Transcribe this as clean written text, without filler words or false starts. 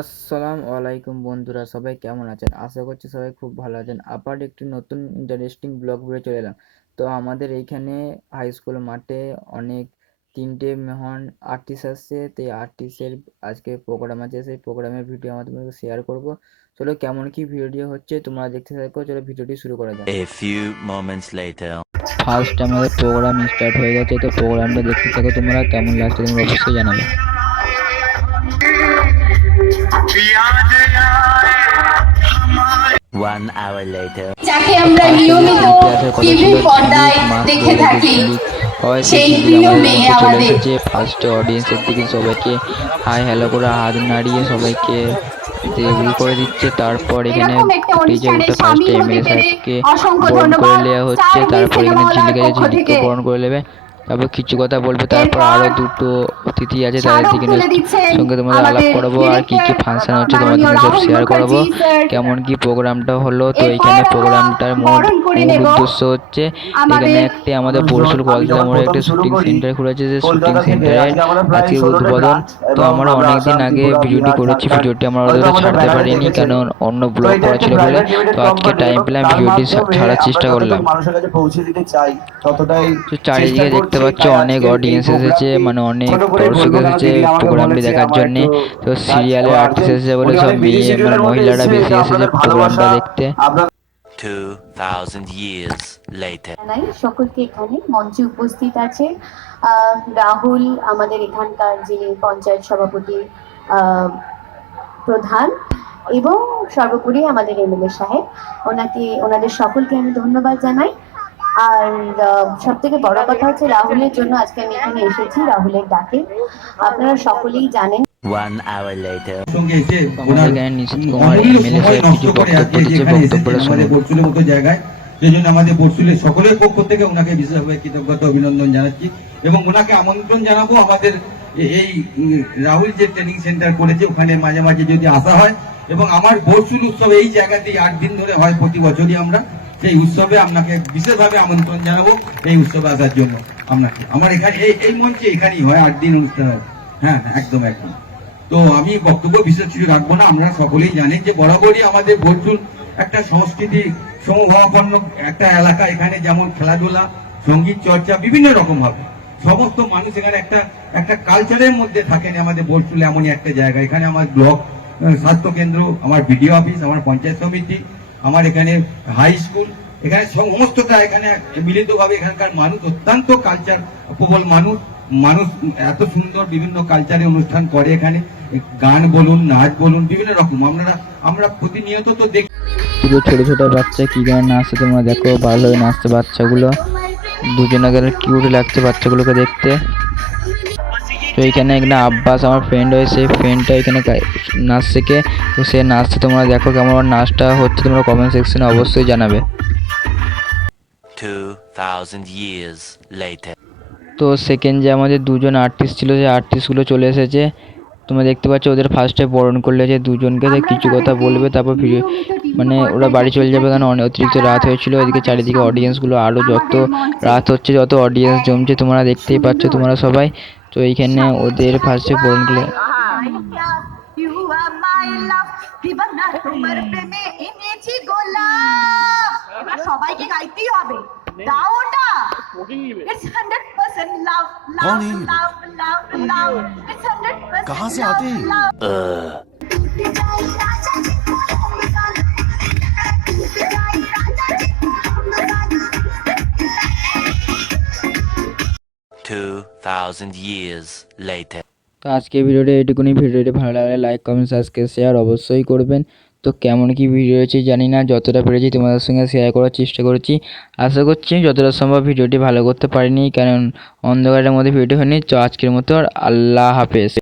আসসালামু আলাইকুম বন্ধুরা, সবাই কেমন আছেন? আশা করছি সবাই খুব ভালো আছেন। আবার একটি নতুন ইন্টারেস্টিং ব্লগ ভিডিও চলে এলাম। তো আমাদের এইখানে হাই স্কুল মাঠে অনেক 3টে মহান আর্টিস্ট আসছে। তো এই আর্টিস্টের আজকে প্রোগ্রাম আছে, সেই প্রোগ্রামের ভিডিও আমাদের শেয়ার করব। চলো কেমন কি ভিডিও হচ্ছে তোমরা দেখতে থাকো। চলো ভিডিওটি শুরু করা যাক। A few moments later. First আমাদের প্রোগ্রাম স্টার্ট হয়ে গেছে। তো প্রোগ্রামটা দেখতে থাকো, তোমরা কেমন লাগছে তোমরা অবশ্যই জানাবে। 1 hour later. যাকে আমরা নিয়মিত টিভি পর্দায় দেখে থাকি সেই প্রিয় মেয়ে আমাদের। ফার্স্ট অডিয়েন্সের দিকে সবাইকে হাই হ্যালো করে হাত নাড়িয়ে সবাইকে করে দিচ্ছে। তারপর এখানে ফার্স্ট এমএলএ সাহেবকে বরণ করে নেওয়া হচ্ছে। তারপর এখানে ঝিলিকে বরণ করে নেবে। তারপর কিছু কথা বলবে। তারপর আরো দুটো অতিথি আছে, তাদের দিকে সঙ্গে তোমাদের আলাপ করাবো আর কি কি ফাংশন হচ্ছে তোমাদের সব শেয়ার করাবো, কেমন কি প্রোগ্রামটা হলো। তো এখানে প্রোগ্রামটার মূল উদ্দেশ্য হচ্ছে এখানে একটি আমাদের পরশুর কলকাতা মোড়ে একটা শুটিং সেন্টার খুলেছে, যে শুটিং সেন্টারের আজকে উদ্বোধন। তো আমরা অনেকদিন আগে ভিডিওটি করেছি, ভিডিওটি আমরা ওদের ছাড়তে পারিনি কারণ অন্য ব্লগ করা ছিল বলে। তো আজকে টাইম পেলাম ভিডিওটি ছাড়ার চেষ্টা করলাম। তো চারিদিকে দেখতে পাচ্ছ অনেক অডিয়েন্স এসেছে, মানে অনেক দর্শক এসেছে প্রোগ্রামটি দেখার জন্য। তো সিরিয়ালের আর্টিস্ট এসেছে বলে সব মেয়ে মানে মহিলারা বেশি এসেছে প্রোগ্রামটা দেখতে। 2000 years later. সকলকে এখানে মঞ্চে উপস্থিত আছে রাহুল, আমাদের এখানকার যিনি পঞ্চায়েত সভাপতি প্রধান, এবং সর্বোপরি আমাদের এমএলএ সাহেব, ওনাদের সকলকে আমি ধন্যবাদ জানাই। আর সব থেকে বড় কথা হচ্ছে রাহুলের জন্য আজকে আমি এখানে এসেছি, রাহুলের ডাকে। আপনারা সকলেই জানেন 1 hour later. সেই জন্য আমাদের বর্ষুলের সকলের পক্ষ থেকে ওনাকে বিশেষভাবে কৃতজ্ঞতা অভিনন্দন জানাচ্ছি এবং ওনাকে আমন্ত্রণ জানাবো আমাদের এই রাহুল যে ট্রেনিং সেন্টার করেছে ওখানে মাঝে মাঝে যদি আসা হয়, এবং আমার বর্ষুল উৎসব এই জায়গাতেই 8 দিন ধরে হয় প্রতি বছরই। আমরা সেই উৎসবে আপনাকে বিশেষভাবে আমন্ত্রণ জানাবো এই উৎসবে আসার জন্য। আপনাকে আমার এখানে এই মঞ্চে এখানেই হয় 8 দিন অনুষ্ঠান হয়। হ্যাঁ, একদম একদম। তো আমি বক্তব্য বিশেষ কিছু রাখবো না। আমরা সকলেই জানি যে বরাবরই আমাদের বর্ষুল একটা সংস্কৃতি সমভাবাপন্ন একটা এলাকা। এখানে যেমন খেলাধুলা, সঙ্গীত চর্চা বিভিন্ন রকম হবে, সমস্ত মানুষ এখানে একটা কালচারের মধ্যে থাকেন। আমাদের বর্ষুলে এমনই একটা জায়গা। এখানে আমার ব্লক স্বাস্থ্য কেন্দ্র, আমার বিডিও অফিস, আমার পঞ্চায়েত সমিতি, আমার এখানে হাই স্কুল, এখানে সমস্তটা এখানে মিলিতভাবে এখানকার মানুষ অত্যন্ত কালচার প্রবল মানুষ এত সুন্দর বিভিন্ন কালচারের অনুষ্ঠান করে। এখানে গান বলুন, নাচ বলুন, বিভিন্ন রকম আমরা প্রতিনিয়ত তো দেখি। দুটো ছোট ছোট বাচ্চা কি গান নাচছে তোমরা দেখো, ভালোভাবে নাচছে বাচ্চাগুলো, দুজনে গেলে কিউট লাগছে বাচ্চাগুলোকে দেখতে। তো এইখানে একটা আব্বাস আমার ফ্রেন্ড হয়ে, সেই ফ্রেন্ডটা এখানে নাচ শেখে। তো সে নাচছে, তোমরা দেখো কেমন নাচটা হচ্ছে, তোমরা কমেন্ট সেকশনে অবশ্যই জানাবে। 2000 years later. তো সেকেন্ড যে আমাদের দুজন আর্টিস্ট ছিল, সেই আর্টিস্টগুলো চলে এসেছে। তোমরা দেখতে পাচ্ছ ওদের ফার্স্টে বরণ করলে যে দুজনকে কিছু কথা বলবে, তারপর মানে ওরা বাড়ি চলে যাবে কারণ অনেক অতিরিক্ত রাত হয়েছিল। এদিকে চারিদিকে অডিয়েন্সগুলো আরও যত রাত হচ্ছে যত অডিয়েন্স জমছে তোমরা দেখতেই পাচ্ছ তোমরা সবাই। তো এইখানে ওদের ফার্স্টে বরণ করলে সবাইকে গাইতেই হবে, দাও ওটা। It's 100% love, love, love, love, love. It's 100% कहाँ से आते हैं? 2000 years later. তো আজকে ভিডিওটা এইটুকুনি। ভিডিওটি ভালো লাগলে লাইক, কমেন্ট, সাবস্ক্রাইব, শেয়ার অবশ্যই করবেন। তো কেমন কি ভিডিও হয়েছে জানি না, যতটা পেরেছি তোমাদের সঙ্গে শেয়ার করার চেষ্টা করেছি। আশা করছি যতটা সম্ভব ভিডিওটি ভালো করতে পারিনি কারণ অন্ধকারের মধ্যে ভিডিও হয়নি। তো আজকের মতো আল্লাহ হাফেজ।